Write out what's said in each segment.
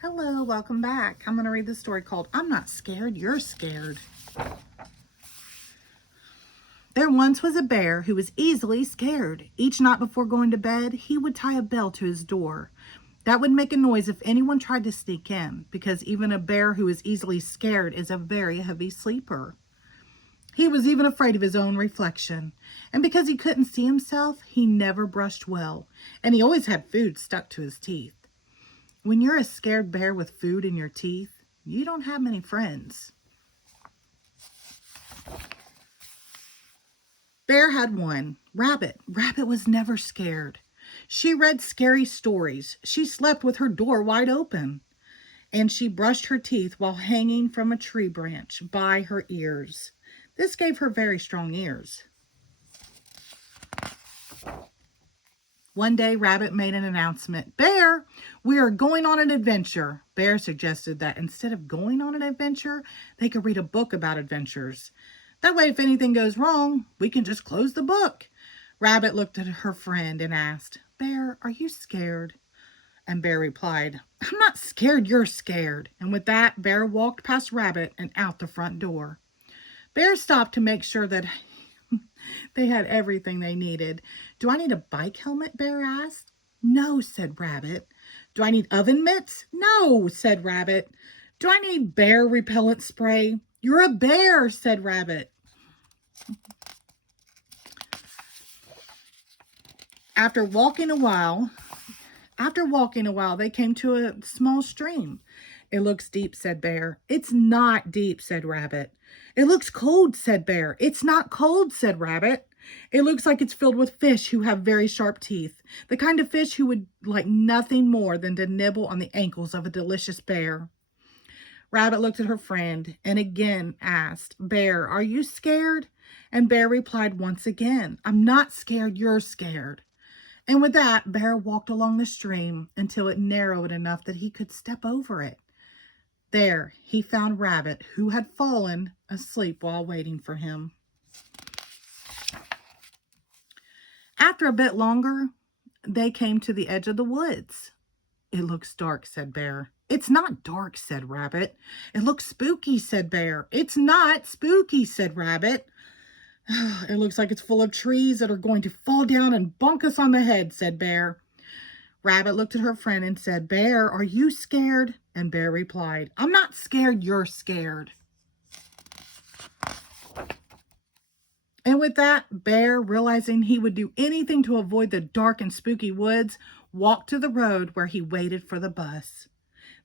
Hello, welcome back. I'm going to read the story called I'm Not Scared, You're Scared. There once was a bear who was easily scared. Each night before going to bed, he would tie a bell to his door. That would make a noise if anyone tried to sneak in, because even a bear who is easily scared is a very heavy sleeper. He was even afraid of his own reflection. And because he couldn't see himself, he never brushed well, and he always had food stuck to his teeth. When you're a scared bear with food in your teeth, you don't have many friends. Bear had one, Rabbit. Rabbit was never scared. She read scary stories. She slept with her door wide open. And she brushed her teeth while hanging from a tree branch by her ears. This gave her very strong ears. One day, Rabbit made an announcement. Bear, we are going on an adventure. Bear suggested that instead of going on an adventure, they could read a book about adventures. That way, if anything goes wrong, we can just close the book. Rabbit looked at her friend and asked, Bear, are you scared? And Bear replied, I'm not scared, you're scared. And with that, Bear walked past Rabbit and out the front door. Bear stopped to make sure that they had everything they needed. Do I need a bike helmet? Bear asked. No, said Rabbit. Do I need oven mitts? No, said Rabbit. Do I need bear repellent spray? You're a bear, said Rabbit. After walking a while, they came to a small stream. It looks deep, said Bear. It's not deep, said Rabbit. It looks cold, said Bear. It's not cold, said Rabbit. It looks like it's filled with fish who have very sharp teeth, the kind of fish who would like nothing more than to nibble on the ankles of a delicious bear. Rabbit looked at her friend and again asked, Bear, are you scared? And Bear replied once again, I'm not scared, you're scared. And with that, Bear walked along the stream until it narrowed enough that he could step over it. There, he found Rabbit, who had fallen asleep while waiting for him. After a bit longer, they came to the edge of the woods. It looks dark, said Bear. It's not dark, said Rabbit. It looks spooky, said Bear. It's not spooky, said Rabbit. It looks like it's full of trees that are going to fall down and bonk us on the head, said Bear. Rabbit looked at her friend and said, Bear, are you scared? And Bear replied, I'm not scared, you're scared. And with that, Bear, realizing he would do anything to avoid the dark and spooky woods, walked to the road where he waited for the bus.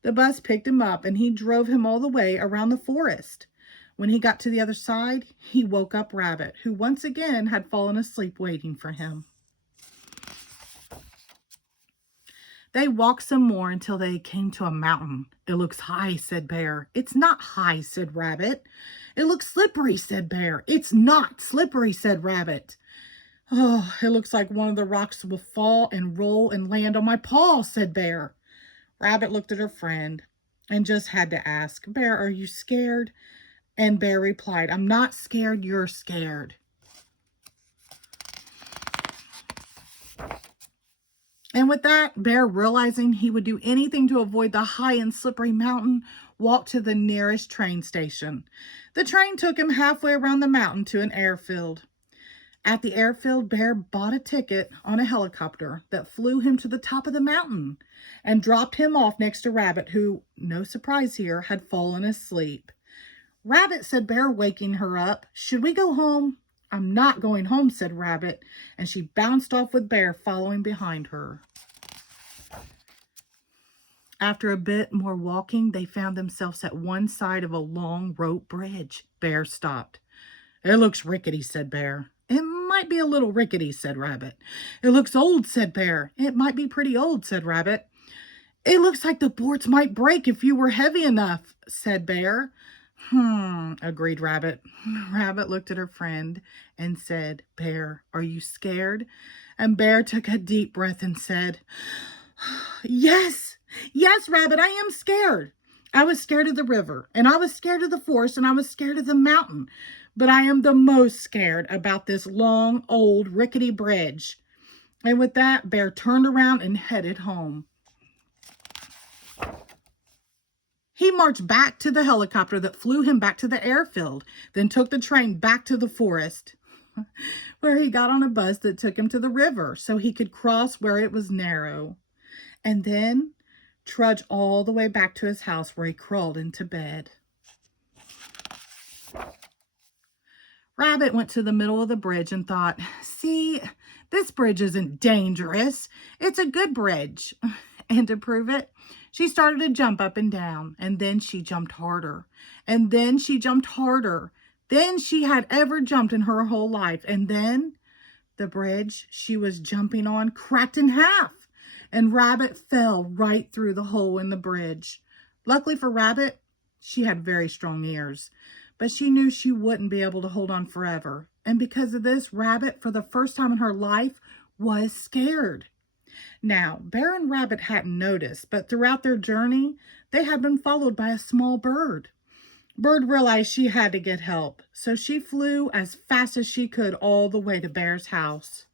The bus picked him up and he drove him all the way around the forest. When he got to the other side, he woke up Rabbit, who once again had fallen asleep waiting for him. They walked some more until they came to a mountain. It looks high, said Bear. It's not high, said Rabbit. It looks slippery, said Bear. It's not slippery, said Rabbit. Oh, it looks like one of the rocks will fall and roll and land on my paw, said Bear. Rabbit looked at her friend and just had to ask, Bear, are you scared? And Bear replied, I'm not scared, you're scared. And with that, Bear, realizing he would do anything to avoid the high and slippery mountain, walked to the nearest train station. The train took him halfway around the mountain to an airfield. At the airfield, Bear bought a ticket on a helicopter that flew him to the top of the mountain and dropped him off next to Rabbit, who, no surprise here, had fallen asleep. Rabbit, said Bear, waking her up, should we go home? I'm not going home, said Rabbit, and she bounced off with Bear following behind her. After a bit more walking, they found themselves at one side of a long rope bridge. Bear stopped. It looks rickety, said Bear. It might be a little rickety, said Rabbit. It looks old, said Bear. It might be pretty old, said Rabbit. It looks like the boards might break if you were heavy enough, said Bear. Agreed Rabbit. Rabbit looked at her friend and said, Bear, are you scared? And Bear took a deep breath and said, Yes, Rabbit, I am scared. I was scared of the river, and I was scared of the forest, and I was scared of the mountain. But I am the most scared about this long, old, rickety bridge. And with that, Bear turned around and headed home. marched back to the helicopter that flew him back to the airfield, then took the train back to the forest, where he got on a bus that took him to the river so he could cross where it was narrow, and then trudge all the way back to his house where he crawled into bed. Rabbit went to the middle of the bridge and thought, see, this bridge isn't dangerous. It's a good bridge. And to prove it, she started to jump up and down, and then she jumped harder, and then she jumped harder than she had ever jumped in her whole life. And then the bridge she was jumping on cracked in half, and Rabbit fell right through the hole in the bridge. Luckily for Rabbit, she had very strong ears, but she knew she wouldn't be able to hold on forever. And because of this, Rabbit, for the first time in her life, was scared. Now, Bear and Rabbit hadn't noticed, but throughout their journey, they had been followed by a small bird. Bird realized she had to get help, so she flew as fast as she could all the way to Bear's house.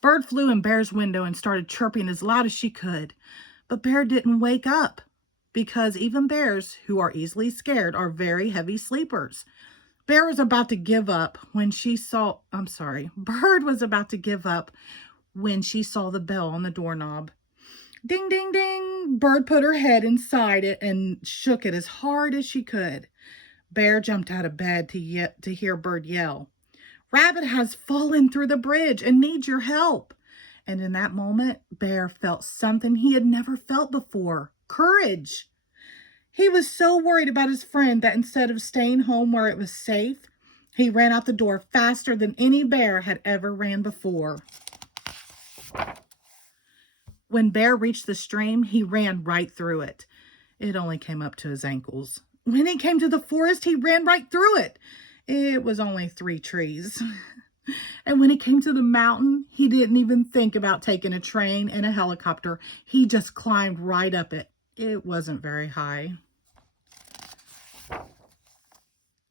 Bird flew in Bear's window and started chirping as loud as she could, but Bear didn't wake up, because even bears, who are easily scared, are very heavy sleepers. Bird was about to give up when she saw the bell on the doorknob. Ding, ding, ding. Bird put her head inside it and shook it as hard as she could. Bear jumped out of bed to hear Bird yell, Rabbit has fallen through the bridge and needs your help. And in that moment, Bear felt something he had never felt before, courage. He was so worried about his friend that instead of staying home where it was safe, he ran out the door faster than any bear had ever ran before. When Bear reached the stream, he ran right through it. It only came up to his ankles. When he came to the forest, he ran right through it. It was only 3 trees. And when he came to the mountain, he didn't even think about taking a train and a helicopter. He just climbed right up it. It wasn't very high.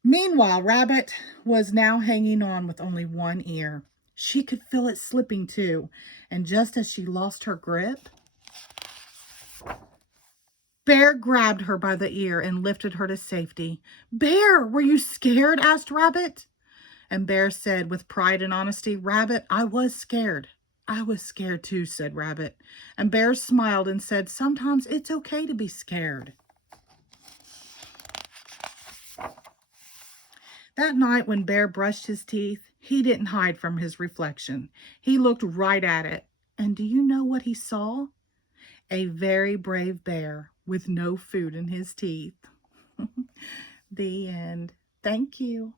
Meanwhile, Rabbit was now hanging on with only one ear. She could feel it slipping too, and just as she lost her grip, Bear grabbed her by the ear and lifted her to safety. Bear, were you scared? Asked Rabbit. And Bear said with pride and honesty, Rabbit, I was scared. I was scared too, said Rabbit. And Bear smiled and said, sometimes it's okay to be scared. That night when Bear brushed his teeth, he didn't hide from his reflection. He looked right at it. And do you know what he saw? A very brave bear with no food in his teeth. The end. Thank you.